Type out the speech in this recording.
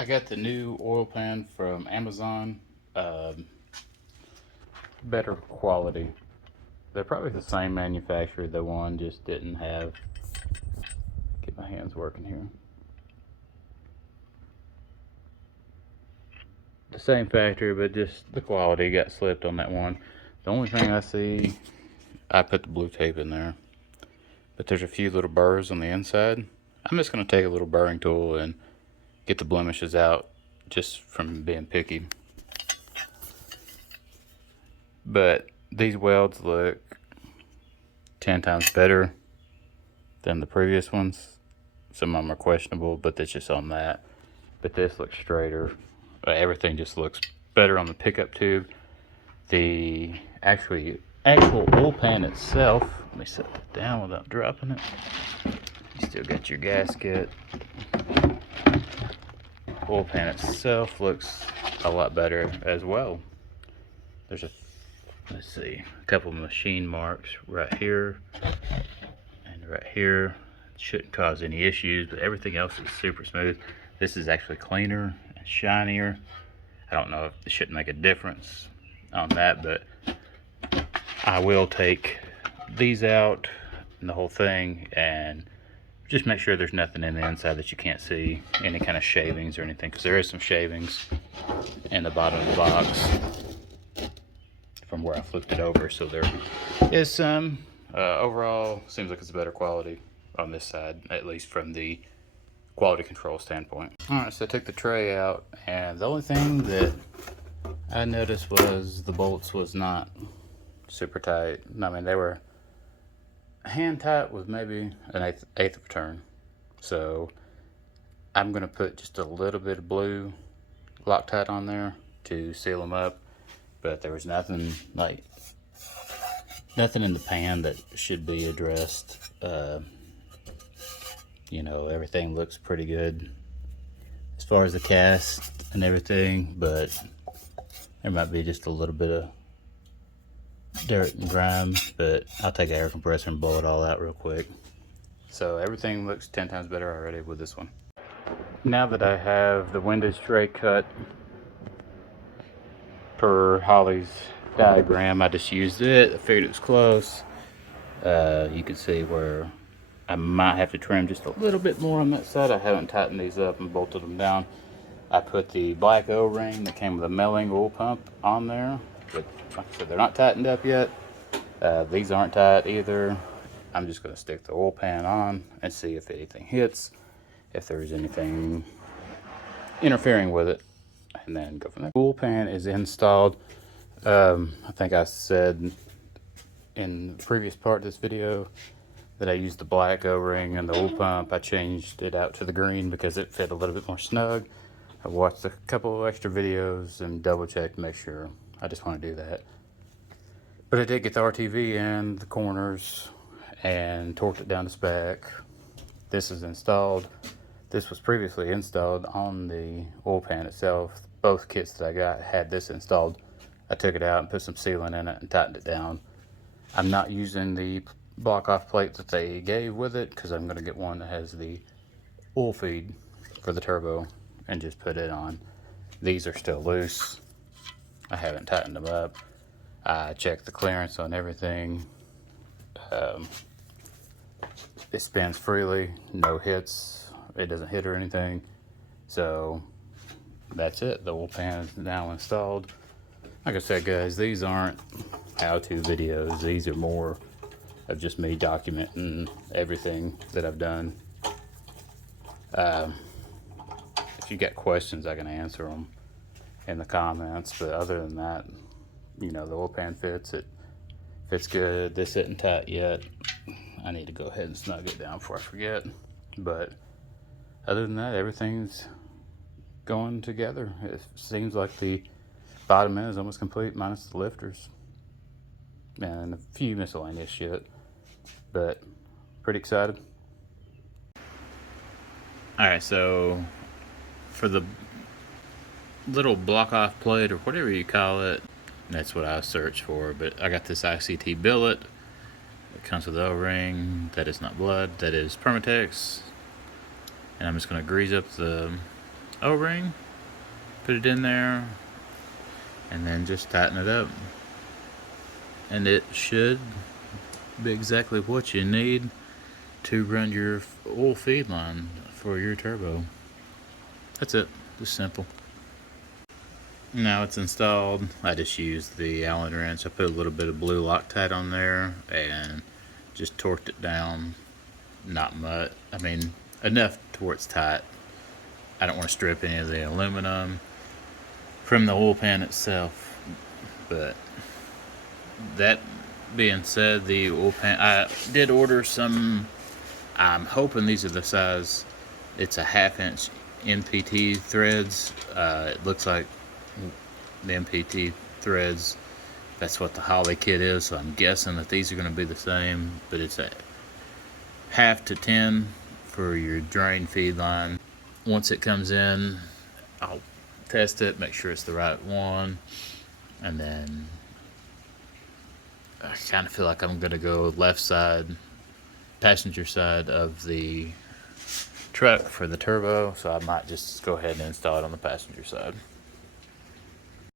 I got the new oil pan from Amazon. Um, Better quality. They're probably the same manufacturer. The one just didn't have. Get my hands working here. The same factory, but just the quality got slipped on that one. The only thing I see, I put the blue tape in there, but there's a few little burrs on the inside. I'm just gonna take a little burring tool and get the blemishes out, just from being picky. But these welds look 10 times better than the previous ones. Some of them are questionable, but that's just on that. But this looks straighter. Everything just looks better on the pickup tube. The actual oil pan itself, let me set that down without dropping it. You still got your gasket. Oil pan itself looks a lot better as well. There's let's see, a couple machine marks right here and right here. It shouldn't cause any issues, but everything else is super smooth. This is actually cleaner and shinier. I don't know if it shouldn't make a difference on that, but I will take these out and the whole thing and just make sure there's nothing in the inside that you can't see, any kind of shavings or anything, because there is some shavings in the bottom of the box from where I flipped it over. So there is some. Overall, seems like it's a better quality on this side, at least from the quality control standpoint. Alright, so I took the tray out, and the only thing that I noticed was the bolts was not super tight. I mean, they were hand tight with maybe an eighth of a turn. So I'm gonna put just a little bit of blue Loctite on there to seal them up, but there was nothing in the pan that should be addressed. You know, everything looks pretty good as far as the cast and everything, but there might be just a little bit of dirt and grime, but I'll take an air compressor and blow it all out real quick. So everything looks 10 times better already with this one. Now that I have the windage tray cut per Holly's diagram, I just used it. I figured it was close. You can see where I might have to trim just a little bit more on that side. I haven't tightened these up and bolted them down. I put the black O-ring that came with a Melling oil pump on there, but like I said, they're not tightened up yet. These aren't tight either. I'm just going to stick the oil pan on and see if anything hits, if there's anything interfering with it, and then go from there. Oil pan is installed. I think I said in the previous part of this video that I used the black O-ring and the oil pump. I changed it out to the green because it fit a little bit more snug. I watched a couple of extra videos and double checked to make sure. I just want to do that. But I did get the RTV in the corners and torqued it down to spec. This is installed. This was previously installed on the oil pan itself. Both kits that I got had this installed. I took it out and put some sealant in it and tightened it down. I'm not using the block off plate that they gave with it because I'm going to get one that has the oil feed for the turbo and just put it on. These are still loose. I haven't tightened them up. I checked the clearance on everything. It spins freely, no hits. It doesn't hit or anything. So that's it. The oil pan is now installed. Like I said, guys, these aren't how-to videos. These are more of just me documenting everything that I've done. If you got questions, I can answer them in the comments. But other than that, you know, the oil pan fits. It fits good. This isn't tight yet. I need to go ahead and snug it down before I forget. But other than that, everything's going together. It seems like the bottom end is almost complete, minus the lifters and a few miscellaneous shit. But pretty excited. Alright, so for the little block off plate or whatever you call it, that's what I searched for. But I got this ICT billet. It comes with the O-ring. That is not blood, that is Permatex. And I'm just going to grease up the O-ring, put it in there, and then just tighten it up. And it should be exactly what you need to run your oil feed line for your turbo. That's it, just simple. Now it's installed, I just used the Allen wrench. I put a little bit of blue Loctite on there and just torqued it down. Not much, I mean enough to where it's tight. I don't want to strip any of the aluminum from the oil pan itself. But that being said, the oil pan, I did order some. I'm hoping these are the size. It's a 1/2 inch MPT threads. It looks like the MPT threads, that's what the Holley kit is, so I'm guessing that these are going to be the same, but it's a 1/2 to 10 for your drain feed line. Once it comes in, I'll test it, make sure it's the right one, and then I kind of feel like I'm going to go left side, passenger side of the truck for the turbo, so I might just go ahead and install it on the passenger side.